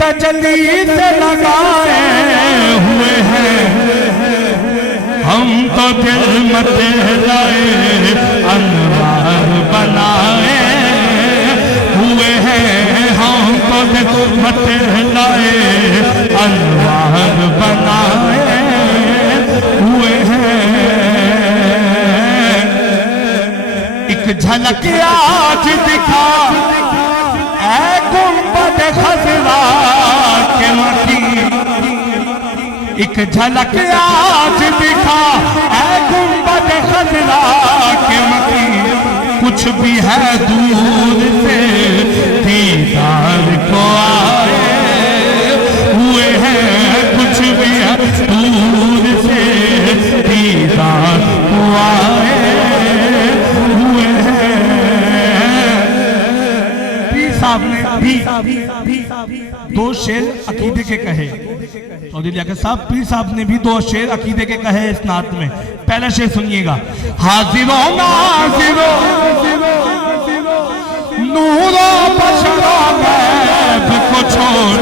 तजल्ली से लगाए हुए हैं, हम तो दिल मत लाए अनवार बनाए हुए हैं, हम तो दिल मत लाए अनवार बनाए हुए हैं। एक झलक आज दिखा ऐ गुंबद खज़रा के मकी, एक झलक आज दिखा ऐ गुंबद खज़रा के मकी, कुछ भी है दूर से दीदार को आए हुए हैं, कुछ भी है दूर से दीदार को आए हुए हैं। पीर साहब ने भी दो शेर अकीदे के कहे। चौधरी लियाकत साहब पीर साहब ने भी दो शेर अकीदे के कहे इस नात में। पहला शेर सुनिएगा। हाजिरो नाजिरो नूरो बशरो गैब को छोड़,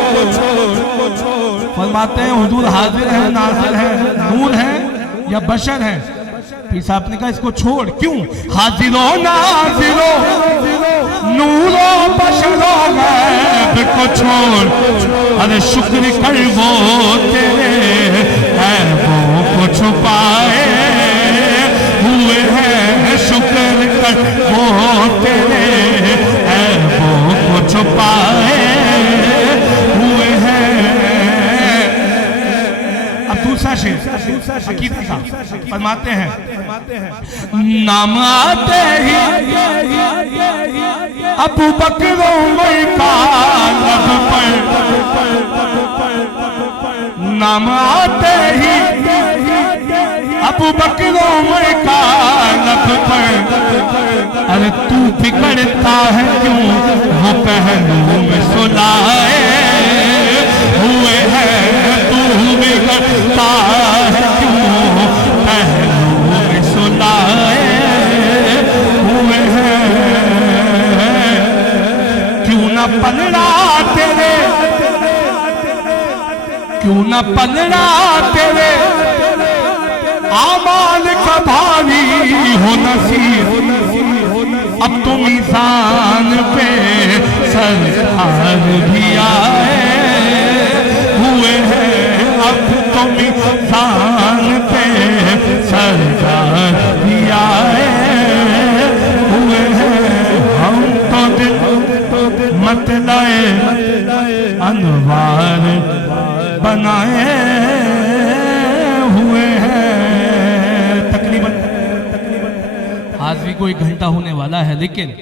फरमाते हैं हुजूर हाजिर है, नाजिर है, नूर है या बशर है। पीर साहब ने कहा इसको छोड़। क्यों? हाजिरो नाजिरो नूरो बशरो गैब को छोड़, अरे शुक्र कर वो तेरे ऐबों को छुपाए हुए हैं, शुक्र कर वो तेरे ऐबों को छुपाए हुए हैं। अब दूसरा शेर अकीदे का फरमाते हैं, नाम आते ही अबू बकर उमर का लब पर, नाम आते ही अबू बकर उमर का लब पर, अरे तू बिगड़ता है क्यों वो पहलू में सुलाए हुए हैं, तू बिगड़ता है क्यों पहलू में सुलाए हुए हैं। क्यों न पलड़ा तेरे, क्यों न पलड़ा तेरे आमाल का भारी हो नसीब, अब तो मीज़ान पे सरकार भी आए हुए हैं, अब तो मीज़ान पे सरकार भी आए हुए हैं। हम तो दिल मत लाए अनवार बनाए हुए हैं। तकरीबन आज भी कोई घंटा होने वाला है, लेकिन